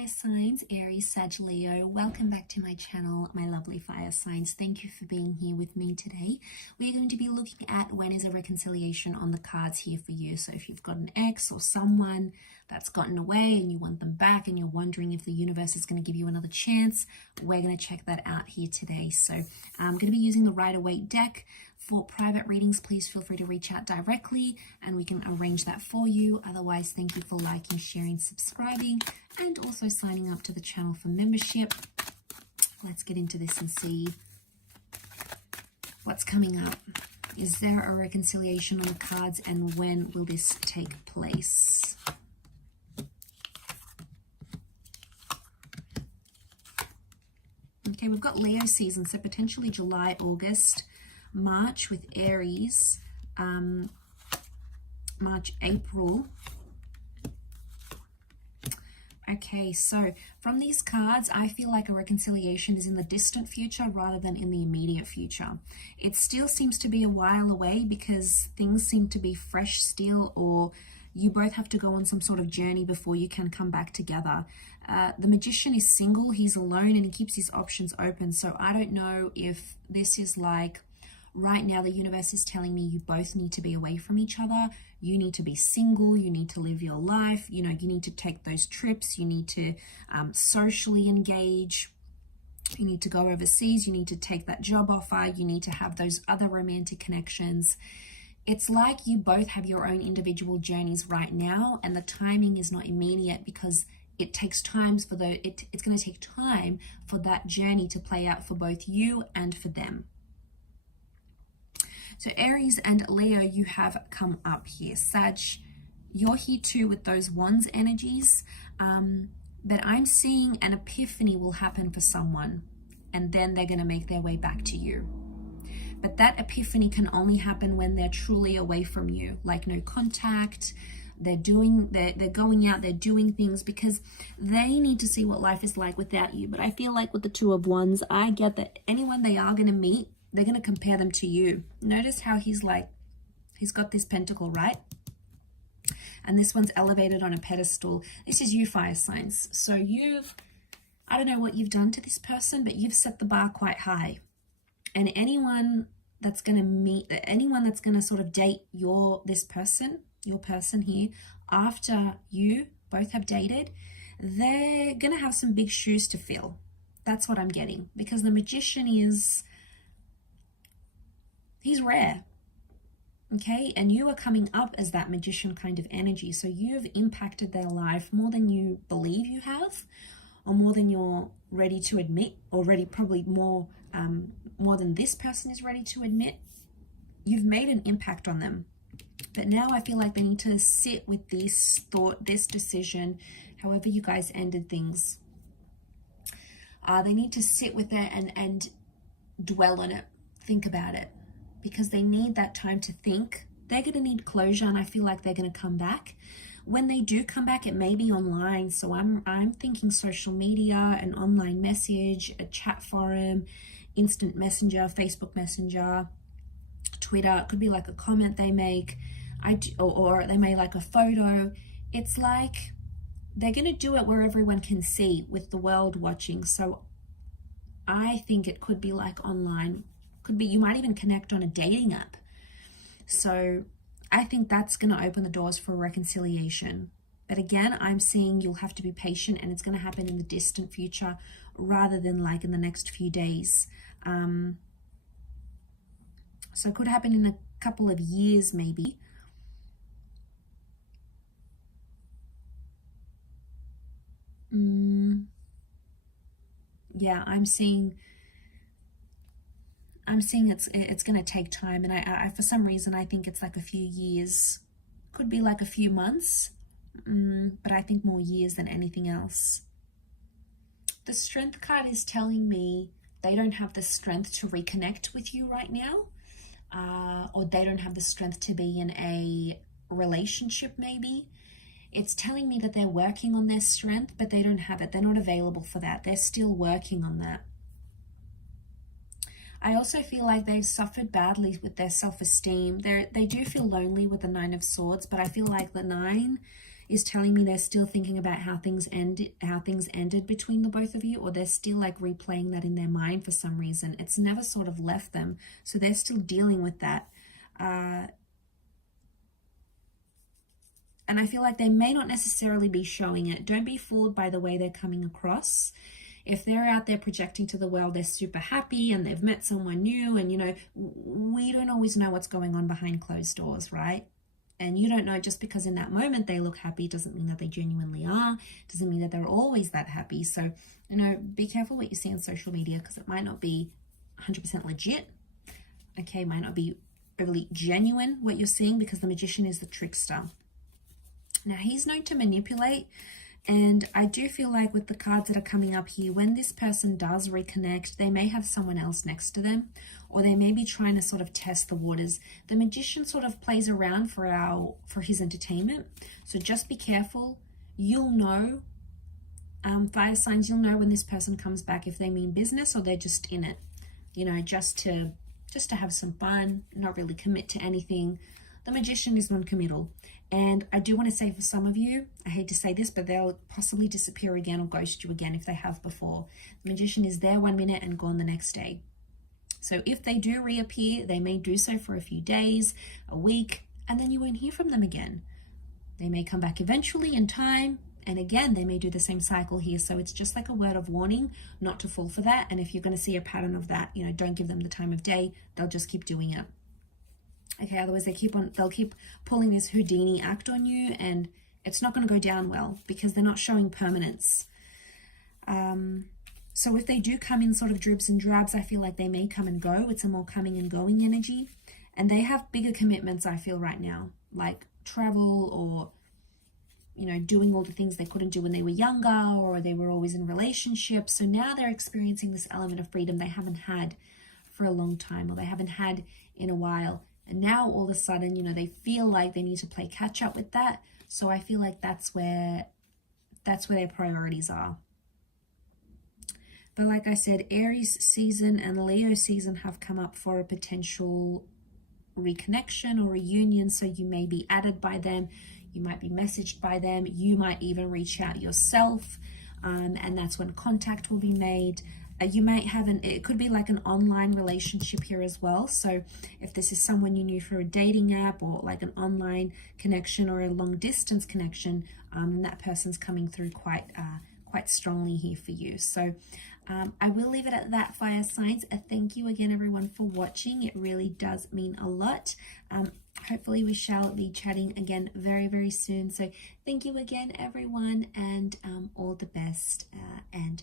fire signs, Aries, Sag, Leo. Welcome back to my channel, my lovely fire signs. Thank you for being here with me today. We're going to be looking at when is a reconciliation on the cards here for you. So if you've got an ex or someone that's gotten away and you want them back and you're wondering if the universe is going to give you another chance, we're going to check that out here today. So I'm going to be using the Rider-Waite deck. For private readings, please feel free to reach out directly and we can arrange that for you. Otherwise, thank you for liking, sharing, subscribing, and also signing up to the channel for membership. Let's get into this and see what's coming up. Is there a reconciliation on the cards, and when will this take place? Okay, we've got Leo season, so potentially July, August, March with Aries, March, April. Okay, so from these cards, I feel like a reconciliation is in the distant future rather than in the immediate future. It still seems to be a while away because things seem to be fresh still, or you both have to go on some sort of journey before you can come back together. The Magician is single, he's alone, and he keeps his options open. So I don't know if this is like, right now the universe is telling me you both need to be away from each other. You need to be single. You need to live your life. You know, you need to take those trips. You need to socially engage. You need to go overseas. You need to take that job offer. You need to have those other romantic connections. It's like you both have your own individual journeys right now, and the timing is not immediate because it takes time for it's going to take time for that journey to play out for both you and for them. So Aries and Leo, you have come up here. Sag, you're here too with those wands energies. But I'm seeing an epiphany will happen for someone, and then they're going to make their way back to you. But that epiphany can only happen when they're truly away from you, like no contact. They're going out, they're doing things because they need to see what life is like without you. But I feel like with the Two of Wands, I get that anyone they are going to meet, they're going to compare them to you. Notice how he's got this pentacle, right? And this one's elevated on a pedestal. This is you, fire signs. So I don't know what you've done to this person, but you've set the bar quite high. And anyone that's going to sort of date your person here, after you both have dated, they're going to have some big shoes to fill. That's what I'm getting. Because the Magician he's rare, okay? And you are coming up as that Magician kind of energy. So you've impacted their life more than you believe you have, or more than you're ready to admit, or probably more than this person is ready to admit. You've made an impact on them. But now I feel like they need to sit with this thought, this decision, however you guys ended things. They need to sit with it and dwell on it, think about it. Because they need that time to think. They're going to need closure, and I feel like they're going to come back. When they do come back, it may be online. So I'm thinking social media, an online message, a chat forum, instant messenger, Facebook Messenger, Twitter. It could be like a comment they make, or they may like a photo. It's like they're going to do it where everyone can see, with the world watching. So I think it could be like online. Could be, you might even connect on a dating app. So I think that's going to open the doors for a reconciliation. But again, I'm seeing you'll have to be patient, and it's going to happen in the distant future rather than like in the next few days. So it could happen in a couple of years maybe. Yeah, I'm seeing it's going to take time, and I for some reason I think it's like a few years. Could be like a few months, but I think more years than anything else. The Strength card is telling me they don't have the strength to reconnect with you right now, or they don't have the strength to be in a relationship maybe. It's telling me that they're working on their strength, but they don't have it. They're not available for that. They're still working on that. I also feel like they've suffered badly with their self-esteem. They do feel lonely with the Nine of Swords, but I feel like the Nine is telling me they're still thinking about how things ended between the both of you, or they're still like replaying that in their mind for some reason. It's never sort of left them, so they're still dealing with that. And I feel like they may not necessarily be showing it. Don't be fooled by the way they're coming across. If they're out there projecting to the world they're super happy and they've met someone new, and you know, we don't always know what's going on behind closed doors, right? And you don't know, just because in that moment they look happy doesn't mean that they genuinely are, doesn't mean that they're always that happy. So, you know, be careful what you see on social media, because it might not be 100% legit. Okay, might not be really genuine what you're seeing, because the Magician is the trickster. Now, he's known to manipulate, and I do feel like with the cards that are coming up here, when this person does reconnect, they may have someone else next to them, or they may be trying to sort of test the waters. The Magician sort of plays around for his entertainment, so just be careful. You'll know, fire signs, you'll know when this person comes back if they mean business or they're just in it, you know, just to have some fun, not really commit to anything. The Magician is non-committal. And I do want to say, for some of you, I hate to say this, but they'll possibly disappear again or ghost you again if they have before. The Magician is there 1 minute and gone the next day. So if they do reappear, they may do so for a few days, a week, and then you won't hear from them again. They may come back eventually in time, and again, they may do the same cycle here. So it's just like a word of warning not to fall for that. And if you're going to see a pattern of that, you know, don't give them the time of day. They'll just keep doing it. Okay, otherwise they'll keep pulling this Houdini act on you, and it's not going to go down well because they're not showing permanence. So if they do come in sort of dribs and drabs, I feel like they may come and go. It's a more coming and going energy. And they have bigger commitments, I feel, right now, like travel, or, you know, doing all the things they couldn't do when they were younger, or they were always in relationships. So now they're experiencing this element of freedom they haven't had for a long time, or they haven't had in a while. And now all of a sudden, you know, they feel like they need to play catch up with that. So I feel like that's where their priorities are. But like I said, Aries season and Leo season have come up for a potential reconnection or reunion. So you may be added by them. You might be messaged by them. You might even reach out yourself. And that's when contact will be made. You might have it could be like an online relationship here as well. So if this is someone you knew through a dating app, or like an online connection or a long distance connection, and that person's coming through quite strongly here for you. So I will leave it at that, fire signs. Thank you again, everyone, for watching. It really does mean a lot. Hopefully we shall be chatting again very, very soon. So thank you again, everyone, and all the best, and